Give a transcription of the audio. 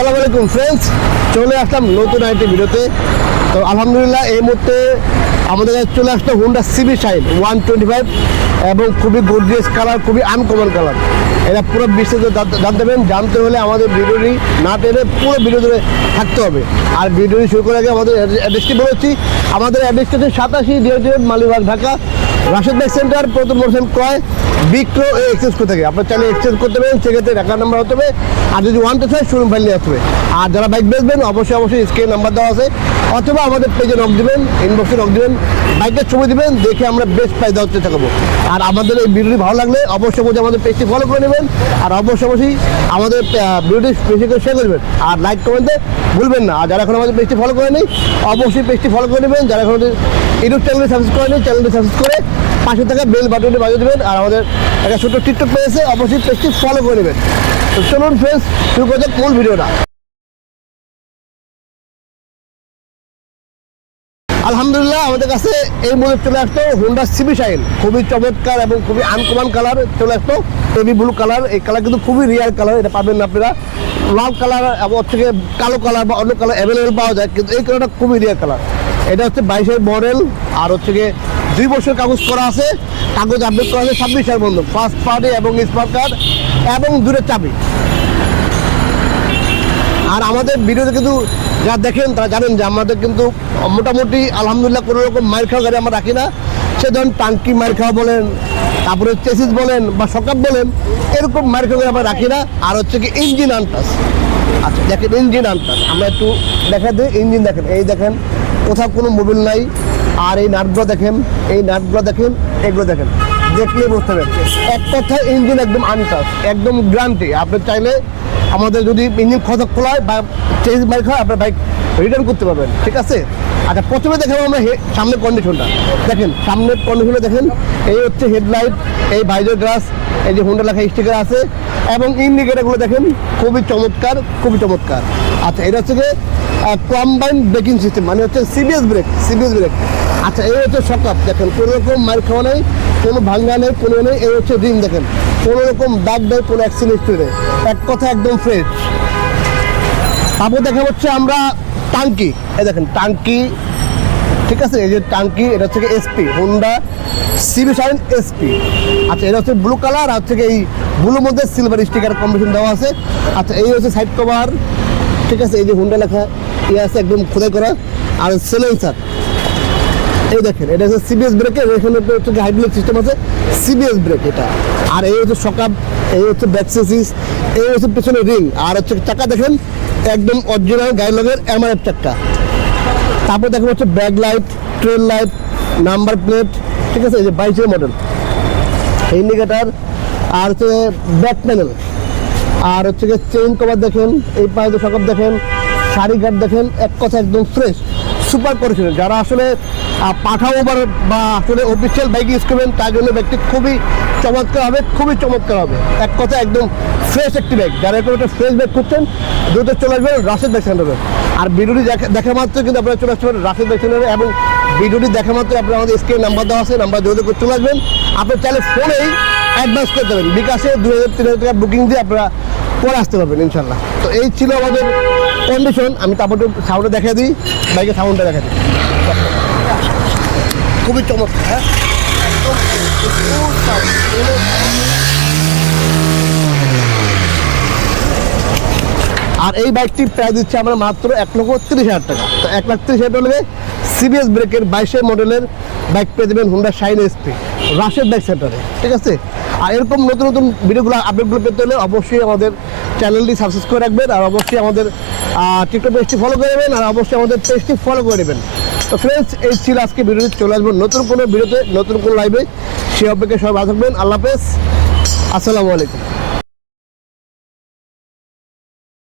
আসসালামু আলাইকুম ফ্রেন্ডস, চলে আসলাম নতুন আরেকটি ভিডিওতে। তো আলহামদুলিল্লাহ এই মুহূর্তে আমাদের কাছে চলে আসলো হুন্ডা সিবি শাইন 125 এবং খুবই গর্জিয়াস কালার, খুবই আনকমন কালার। এটা পুরো বিস্তারিত জানতে হলে আমাদের ভিডিওটি না টেনে পুরো ভিডিও ধরে থাকতে হবে। আর ভিডিওটি শুরু করার আগে আমাদের অ্যাড্রেসটি বলেছি। আমাদের অ্যাড্রেসটি হচ্ছে 87 মালিবাগ, ঢাকা। রাশেদ বাইক সেন্টার, প্রথম মোটরসাইকেল ক্রয় বিক্রয় এক্সচেঞ্জ করতে থাকে। আপনার চাইলে এক্সচেঞ্জ করতে পারেন, সেক্ষেত্রে টাকার নাম্বার হতে হবে। আর যদি ওয়ান্টেড হয় শোরুম ফাইল নিয়ে আসতে হবে। আর যারা বাইক বেচবেন অবশ্যই স্ক্রিন নাম্বার দেওয়া আছে, অথবা আমাদের পেজে নক দেবেন, ইনবক্সে নক দেবেন, বাইকের ছবি দেবেন, দেখে আমরা বেস্ট প্রাইস দেওয়ার চেষ্টা করবো। আর আমাদের এই ভিডিওটি ভালো লাগলে অবশ্যই আমাদের পেজটি ফলো করে নেবেন। আর অবশ্যই আমাদের ভিডিওটি বেশি করে শেয়ার করবেন আর লাইক কমেন্টে ভুলবেন না। আর যারা এখন আমাদের পেজটি ফলো করে নেই অবশ্যই পেজটি ফলো করে নেবেন। যারা এখন ইউটিউব চ্যানেলটি সাবস্ক্রাইব করে নেই চ্যানেলটি সাবস্ক্রাইব করে পাশে থাকা বেল বাটনটি বাজিয়ে দেবেন। আর আমাদের একটা ছোট্ট টিকটক পেয়েছে, অবশ্যই পেজটি ফলো করে নেবেন। তো চলুন ফ্রেন্ডস, শুরু করতে মূল ভিডিওটা। আলহামদুলিল্লাহ আমাদের কাছে এই মুহূর্তে চলে আসলো হুন্ডা সিবি শাইন, খুবই চমৎকার এবং খুবই আনকমন কালার চলে আসলো। নেভি ব্লু কালার, এই কালার কিন্তু খুবই রিয়ার কালার, এটা পাবেন না আপনারা। লাল কালার এবং থেকে কালো কালার বা অন্য কালার অ্যাভেলেবেল পাওয়া যায়, কিন্তু এই কালারটা খুবই রিয়ার কালার। এটা হচ্ছে 22-এর মডেল, আর হচ্ছে গিয়ে 2 বছর কাগজ করা আছে, কাগজ আপডেট করা আছে 26 সাল পর্যন্ত, ফার্স্ট পার্টি এবং স্মার্ট কার্ড এবং দূরের চাবি। আর আমাদের ভিডিওতে কিন্তু যারা দেখেন তারা জানেন যে আমাদের কিন্তু মোটামুটি আলহামদুলিল্লাহ কোনো রকম মার খাওয়া গাড়ি আমরা রাখি না। সে ধরুন টাঙ্কি মার খাওয়া বলেন, তারপরে চেসিস বলেন বা সকাপ বলেন, এরকম মার খাওয়া গাড়ি আমরা রাখি না। আর হচ্ছে কি ইঞ্জিন আনটাস। আচ্ছা দেখেন ইঞ্জিন আনটাস, আমরা একটু দেখা দিই। ইঞ্জিন দেখেন, এই দেখেন কোথাও কোনো মোবিল নাই। আর এই নাটগুলো দেখেন, এই নাটগুলো দেখেন, এগুলো দেখেন, দেখলে বুঝতে পারবেন এক কথায় ইঞ্জিন একদম আনটাস, একদম গ্যারান্টি। আপনি চাইলে আমাদের যদি ইঞ্জিন খোলা হয় বা চেঞ্জ বাইক হয় আপনার বাইক রিটার্ন করতে পারবেন, ঠিক আছে। আচ্ছা প্রথমে দেখাবো আমরা সামনের কন্ডিশনটা। দেখেন সামনের কন্ডিশনটা দেখেন, এই হচ্ছে হেডলাইট, এই ভাইজার গ্লাস, এই যে হুন্ডা লেখা স্টিকার আছে এবং ইন্ডিকেটারগুলো দেখেন খুবই চমৎকার, খুবই চমৎকার। আচ্ছা এটা হচ্ছে গিয়ে কম্বাইন ব্রেকিং সিস্টেম, মানে হচ্ছে সিবিএস ব্রেক। আচ্ছা এই হচ্ছে সকাপ, দেখেন কোনো রকম মার খাওয়া নেই, কোনো ভাঙ্গা নেই, কোনো নেই। এই হচ্ছে রিম, দেখেন কোনো রকম দাগ নেই, কোনো অ্যাক্সিডেন্ট হিস্ট্রি নেই, এক কথা একদম ফ্রেশ। তারপর দেখা হচ্ছে আমরা টাঙ্কি, এই দেখেন টাঙ্কি, ঠিক আছে। এই যে টাঙ্কি, এটা হচ্ছে SP Honda CB shine SP. আচ্ছা এটা হচ্ছে ব্লু কালার, আর হচ্ছে এই ব্লুর মধ্যে সিলভার স্টিকার কম্বিনেশন দেওয়া আছে। আচ্ছা এই হচ্ছে সাইড কভার, ঠিক আছে। এই যে হুন্ডা লেখা ইয়ে আছে একদম খোদাই করা। আর সিলেন্সার এই দেখেন, এটা হচ্ছে সিবিএস ব্রেকের, এখানে হচ্ছে হাইড্রোলিক সিস্টেম আছে, সিবিএস ব্রেক এটা। আর এই হচ্ছে সকাপ, এই হচ্ছে ব্যাক চেসিস, এই হচ্ছে পেছনে রিং। আর হচ্ছে চাকা দেখেন একদম অরিজিনাল গাড়ির লগের এমআরএফ চাকা। তারপর দেখেন হচ্ছে back light, tail light, number plate, ঠিক আছে। এই যে 22-এর মডেল, ইন্ডিকেটার, আর হচ্ছে ব্যাক প্যানেল, আর হচ্ছে চেইন কভার দেখেন, এই পায়ে সকাপ দেখেন, শাড়ি গার্ড দেখেন, এক কথা একদম ফ্রেশ সুপার কন্ডিশন। যারা আসলে পাঠাও বা আসলে অফিসিয়াল বাইক ইউজ করবেন তার জন্য ব্যাগটি খুবই চমৎকার হবে, খুবই চমৎকার হবে, এক কথা একদম ফ্রেশ একটি ব্যাগ। যারা এরকম একটা ফ্রেশ ব্যাগ করছেন দ্রুত চলে আসবেন রাশেদ বাইক সেন্টারে। আর ভিডিওটি দেখা মাত্র কিন্তু আপনারা চলে আসবেন রাশেদ বাইক সেন্টারে, এবং ভিডিওটি দেখা মাত্র আপনারা আমাদের স্ক্রিনে নাম্বার দেওয়া আছে, নাম্বার যোগাযোগ করে চলে আসবেন। আপনি চাইলে ফোনেই অ্যাডভান্স করে দেবেন, বিকাশে 2000-3000 টাকা বুকিং দিয়ে আপনারা পরে আসতে পারবেন ইনশাল্লাহ। তো এই ছিল আমাদের কন্ডিশন। আমি তারপর সাউন্ডটা দেখা দিই, বাইকের সাউন্ডটা দেখা দিই, খুবই চমৎকার। হ্যাঁ আর এই বাইকটি প্রাইস দিচ্ছে আমরা মাত্র 1,30,000 টাকা। তো 1,30,000 টাকা সিবিএস ব্রেকের 22-এর মডেলের বাইক পেয়ে দেবেন Honda shine SP Rashed bike সেন্টারে, ঠিক আছে। আর এরকম নতুন নতুন ভিডিওগুলো আপডেটগুলো পেতে হলে অবশ্যই আমাদের চ্যানেলটি সাবস্ক্রাইব করে রাখবেন, আর অবশ্যই আমাদের টিকটক পেজটি ফলো করে নেবেন, আর অবশ্যই আমাদের পেজটি ফলো করে নেবেন। তো ফ্রেন্ডস এই ছিল আজকে ভিডিওটি। চলে আসবেন নতুন কোনো ভিডিওতে, নতুন কোনো লাইভে। সে অপেক্ষায় সবাই ভালো থাকবেন। আল্লাহ হাফেজ, আসসালামু আলাইকুম।